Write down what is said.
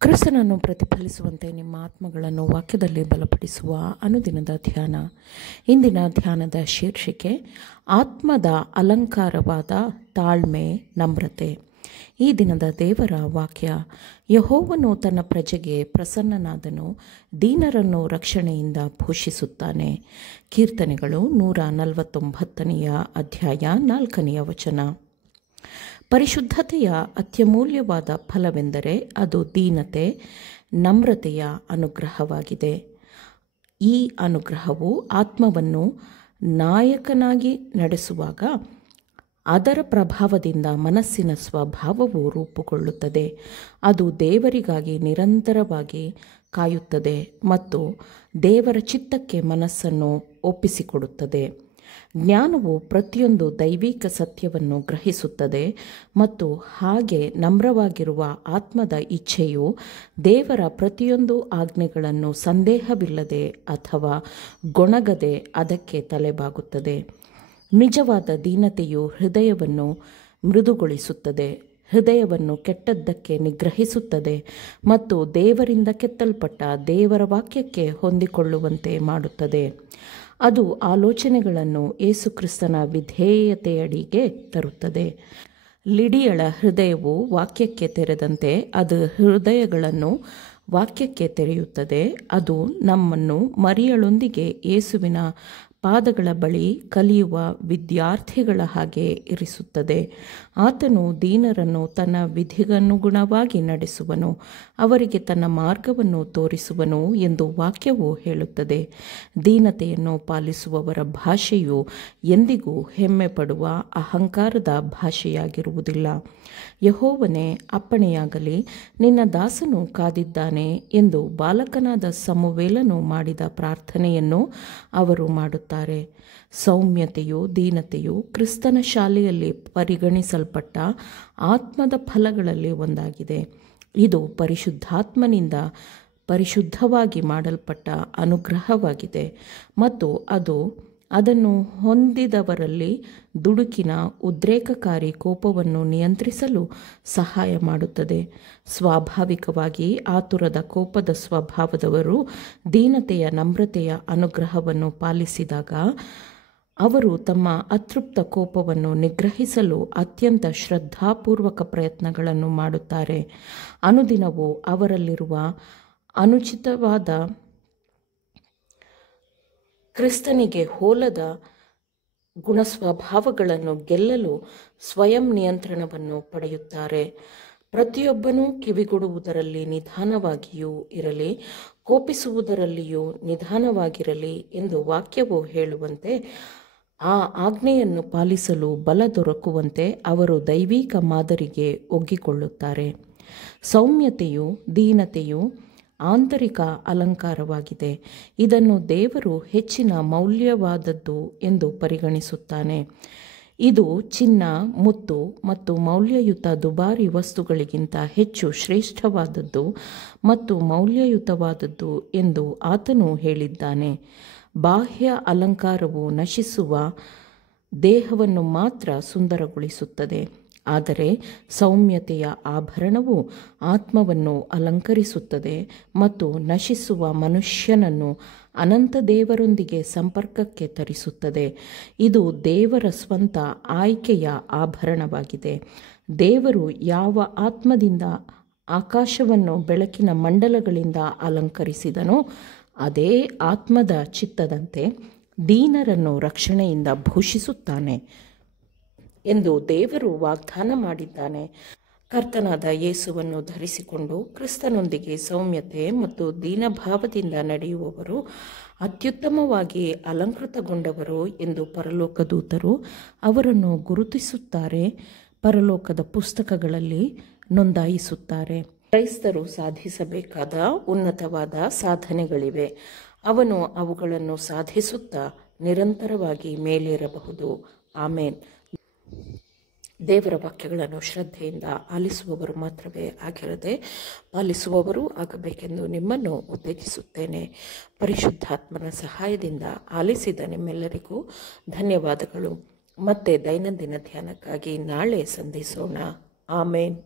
ಕ್ರಿಸ್ತನನ್ನು ಪ್ರತಿಫಲಿಸುವಂತೆ ನಿಮ್ಮ ಆತ್ಮಗಳನ್ನು ವಾಕ್ಯದಲ್ಲಿ ಬಲಪಡಿಸುವ ಅನುದಿನದ ಧ್ಯಾನ. ಇಂದಿನ ಧ್ಯಾನದ ಶೀರ್ಷಿಕೆ ಆತ್ಮದ ಅಲಂಕಾರವಾದ ತಾಳ್ಮೆ, ನಮ್ರತೆ. ಈ ದಿನದ ದೇವರ ವಾಕ್ಯ: ಯೆಹೋವನು ತನ್ನ ಪ್ರಜೆಗೆ ಪ್ರಸನ್ನನಾದನು, ದೀನರನ್ನು ರಕ್ಷಣೆಯಿಂದ ಭೂಷಿಸುತ್ತಾನೆ. ಕೀರ್ತನೆಗಳು 149 ಅಧ್ಯಾಯ 4 ವಚನ. ಪರಿಶುದ್ಧತೆಯ ಅತ್ಯಮೂಲ್ಯವಾದ ಫಲವೆಂದರೆ ಅದು ದೀನತೆ, ನಮ್ರತೆಯ ಅನುಗ್ರಹವಾಗಿದೆ. ಈ ಅನುಗ್ರಹವು ಆತ್ಮವನ್ನು ನಾಯಕನಾಗಿ ನಡೆಸುವಾಗ ಅದರ ಪ್ರಭಾವದಿಂದ ಮನಸ್ಸಿನ ಸ್ವಭಾವವು ರೂಪುಗೊಳ್ಳುತ್ತದೆ. ಅದು ದೇವರಿಗಾಗಿ ನಿರಂತರವಾಗಿ ಕಾಯುತ್ತದೆ ಮತ್ತು ದೇವರ ಚಿತ್ತಕ್ಕೆ ಮನಸ್ಸನ್ನು ಒಪ್ಪಿಸಿಕೊಡುತ್ತದೆ. ಜ್ಞಾನವು ಪ್ರತಿಯೊಂದು ದೈವಿಕ ಸತ್ಯವನ್ನು ಗ್ರಹಿಸುತ್ತದೆ ಮತ್ತು ಹಾಗೆ ನಮ್ರವಾಗಿರುವ ಆತ್ಮದ ಇಚ್ಛೆಯು ದೇವರ ಪ್ರತಿಯೊಂದು ಆಜ್ಞೆಗಳನ್ನು ಸಂದೇಹವಿಲ್ಲದೆ ಅಥವಾ ಗೊಣಗದೆ ಅದಕ್ಕೆ ತಲೆಬಾಗುತ್ತದೆ. ನಿಜವಾದ ದೀನತೆಯು ಹೃದಯವನ್ನು ಮೃದುಗೊಳಿಸುತ್ತದೆ, ಹೃದಯವನ್ನು ಕೆಟ್ಟದ್ದಕ್ಕೆ ನಿಗ್ರಹಿಸುತ್ತದೆ ಮತ್ತು ದೇವರಿಂದ ಕೆತ್ತಲ್ಪಟ್ಟ ದೇವರ ವಾಕ್ಯಕ್ಕೆ ಹೊಂದಿಕೊಳ್ಳುವಂತೆ ಮಾಡುತ್ತದೆ. ಅದು ಆಲೋಚನೆಗಳನ್ನು ಯೇಸುಕ್ರಿಸ್ತನ ವಿಧೇಯತೆಯಡಿಗೆ ತರುತ್ತದೆ. ಲಿಡಿಯಳ ಹೃದಯವು ವಾಕ್ಯಕ್ಕೆ ತೆರೆದಂತೆ ಅದು ಹೃದಯಗಳನ್ನು ವಾಕ್ಯಕ್ಕೆ ತೆರೆಯುತ್ತದೆ. ಅದು ನಮ್ಮನ್ನು ಮರಿಯಳೊಂದಿಗೆ ಯೇಸುವಿನ ಪಾದಗಳ ಬಳಿ ಕಲಿಯುವ ವಿದ್ಯಾರ್ಥಿಗಳ ಹಾಗೆ ಇರಿಸುತ್ತದೆ. ಆತನು ದೀನರನ್ನು ತನ್ನ ವಿಧಿಗನುಗುಣವಾಗಿ ನಡೆಸುವನು, ಅವರಿಗೆ ತನ್ನ ಮಾರ್ಗವನ್ನು ತೋರಿಸುವನು ಎಂದು ವಾಕ್ಯವು ಹೇಳುತ್ತದೆ. ದೀನತೆಯನ್ನು ಪಾಲಿಸುವವರ ಭಾಷೆಯು ಎಂದಿಗೂ ಹೆಮ್ಮೆ ಪಡುವ ಅಹಂಕಾರದ ಭಾಷೆಯಾಗಿರುವುದಿಲ್ಲ. ಯೆಹೋವನೇ, ಅಪ್ಪಣೆಯಾಗಲಿ, ನಿನ್ನ ದಾಸನು ಕಾದಿದ್ದಾನೆ ಎಂದು ಬಾಲಕನಾದ ಸಮುವೇಲನು ಮಾಡಿದ ಪ್ರಾರ್ಥನೆಯನ್ನು ಅವರು ಮಾಡುತ್ತಾರೆ. ಸೌಮ್ಯತೆಯು, ದೀನತೆಯು ಕ್ರಿಸ್ತನ ಶಾಲೆಯಲ್ಲಿ ಪರಿಗಣಿಸಲ್ಪಟ್ಟ ಆತ್ಮದ ಫಲಗಳಲ್ಲಿ ಒಂದಾಗಿದೆ. ಇದು ಪರಿಶುದ್ಧಾತ್ಮನಿಂದ ಪರಿಶುದ್ಧವಾಗಿ ಮಾಡಲ್ಪಟ್ಟ ಅನುಗ್ರಹವಾಗಿದೆ ಮತ್ತು ಅದನ್ನು ಹೊಂದಿದವರಲ್ಲಿ ದುಡುಕಿನ ಉದ್ರೇಕಕಾರಿ ಕೋಪವನ್ನು ನಿಯಂತ್ರಿಸಲು ಸಹಾಯ ಮಾಡುತ್ತದೆ. ಸ್ವಾಭಾವಿಕವಾಗಿ ಆತುರದ ಕೋಪದ ಸ್ವಭಾವದವರು ದೀನತೆಯ, ನಮ್ರತೆಯ ಅನುಗ್ರಹವನ್ನು ಪಾಲಿಸಿದಾಗ ಅವರು ತಮ್ಮ ಅತೃಪ್ತ ಕೋಪವನ್ನು ನಿಗ್ರಹಿಸಲು ಅತ್ಯಂತ ಶ್ರದ್ಧಾಪೂರ್ವಕ ಪ್ರಯತ್ನಗಳನ್ನು ಮಾಡುತ್ತಾರೆ. ಅನುದಿನವೂ ಅವರಲ್ಲಿರುವ ಅನುಚಿತವಾದ, ಕ್ರಿಸ್ತನಿಗೆ ಹೋಲದ ಗುಣಸ್ವಭಾವಗಳನ್ನು ಗೆಲ್ಲಲು ಸ್ವಯಂ ನಿಯಂತ್ರಣವನ್ನು ಪಡೆಯುತ್ತಾರೆ. ಪ್ರತಿಯೊಬ್ಬನೂ ಕಿವಿಗೊಡುವುದರಲ್ಲಿ ನಿಧಾನವಾಗಿಯೂ ಇರಲಿ, ಕೋಪಿಸುವುದರಲ್ಲಿಯೂ ನಿಧಾನವಾಗಿರಲಿ ಎಂದು ವಾಕ್ಯವು ಹೇಳುವಂತೆ ಆ ಆಜ್ಞೆಯನ್ನು ಪಾಲಿಸಲು ಬಲ ದೊರಕುವಂತೆ ಅವರು ದೈವಿಕ ಮಾದರಿಗೆ ಒಗ್ಗಿಕೊಳ್ಳುತ್ತಾರೆ. ಸೌಮ್ಯತೆಯು, ದೀನತೆಯು ಆಂತರಿಕ ಅಲಂಕಾರವಾಗಿದೆ. ಇದನ್ನು ದೇವರು ಹೆಚ್ಚಿನ ಮೌಲ್ಯವಾದದ್ದು ಎಂದು ಪರಿಗಣಿಸುತ್ತಾನೆ. ಇದು ಚಿನ್ನ, ಮುತ್ತು ಮತ್ತು ಮೌಲ್ಯಯುತ ದುಬಾರಿ ವಸ್ತುಗಳಿಗಿಂತ ಹೆಚ್ಚು ಶ್ರೇಷ್ಠವಾದದ್ದು ಮತ್ತು ಮೌಲ್ಯಯುತವಾದದ್ದು ಎಂದು ಆತನು ಹೇಳಿದ್ದಾನೆ. ಬಾಹ್ಯ ಅಲಂಕಾರವು ನಶಿಸುವ ದೇಹವನ್ನು ಮಾತ್ರ ಸುಂದರಗೊಳಿಸುತ್ತದೆ, ಆದರೆ ಸೌಮ್ಯತೆಯ ಆಭರಣವು ಆತ್ಮವನ್ನು ಅಲಂಕರಿಸುತ್ತದೆ ಮತ್ತು ನಶಿಸುವ ಮನುಷ್ಯನನ್ನು ಅನಂತ ದೇವರೊಂದಿಗೆ ಸಂಪರ್ಕಕ್ಕೆ ತರಿಸುತ್ತದೆ. ಇದು ದೇವರ ಸ್ವಂತ ಆಯ್ಕೆಯ ಆಭರಣವಾಗಿದೆ. ದೇವರು ಯಾವ ಆತ್ಮದಿಂದ ಆಕಾಶವನ್ನು ಬೆಳಕಿನ ಮಂಡಲಗಳಿಂದ ಅಲಂಕರಿಸಿದನೋ ಅದೇ ಆತ್ಮದ ಚಿತ್ತದಂತೆ ದೀನರನ್ನು ರಕ್ಷಣೆಯಿಂದ ಭೂಷಿಸುತ್ತಾನೆ ಎಂದು ದೇವರು ವಾಗ್ದಾನ ಮಾಡಿದ್ದಾನೆ. ಕರ್ತನಾದ ಯೇಸುವನ್ನು ಧರಿಸಿಕೊಂಡು ಕ್ರಿಸ್ತನೊಂದಿಗೆ ಸೌಮ್ಯತೆ ಮತ್ತು ದೀನಭಾವದಿಂದ ನಡೆಯುವವರು ಅತ್ಯುತ್ತಮವಾಗಿ ಅಲಂಕೃತಗೊಂಡವರು ಎಂದು ಪರಲೋಕ ದೂತರು ಅವರನ್ನು ಗುರುತಿಸುತ್ತಾರೆ, ಪರಲೋಕದ ಪುಸ್ತಕಗಳಲ್ಲಿ ನೋಂದಾಯಿಸುತ್ತಾರೆ. ಕ್ರೈಸ್ತರು ಸಾಧಿಸಬೇಕಾದ ಉನ್ನತವಾದ ಸಾಧನೆಗಳಿವೆ. ಅವನು ಅವುಗಳನ್ನು ಸಾಧಿಸುತ್ತಾ ನಿರಂತರವಾಗಿ ಮೇಲೇರಬಹುದು. ಆಮೇನ್. ದೇವರ ವಾಕ್ಯಗಳನ್ನು ಶ್ರದ್ಧೆಯಿಂದ ಆಲಿಸುವವರು ಮಾತ್ರವೇ ಆಗಿರದೆ ಪಾಲಿಸುವವರು ಆಗಬೇಕೆಂದು ನಿಮ್ಮನ್ನು ಉತ್ತೇಜಿಸುತ್ತೇನೆ. ಪರಿಶುದ್ಧಾತ್ಮನ ಸಹಾಯದಿಂದ ಆಲಿಸಿದ ನಿಮ್ಮೆಲ್ಲರಿಗೂ ಧನ್ಯವಾದಗಳು. ಮತ್ತೆ ದೈನಂದಿನ ಧ್ಯಾನಕ್ಕಾಗಿ ನಾಳೆ ಸಂಧಿಸೋಣ. ಆಮೇನ್.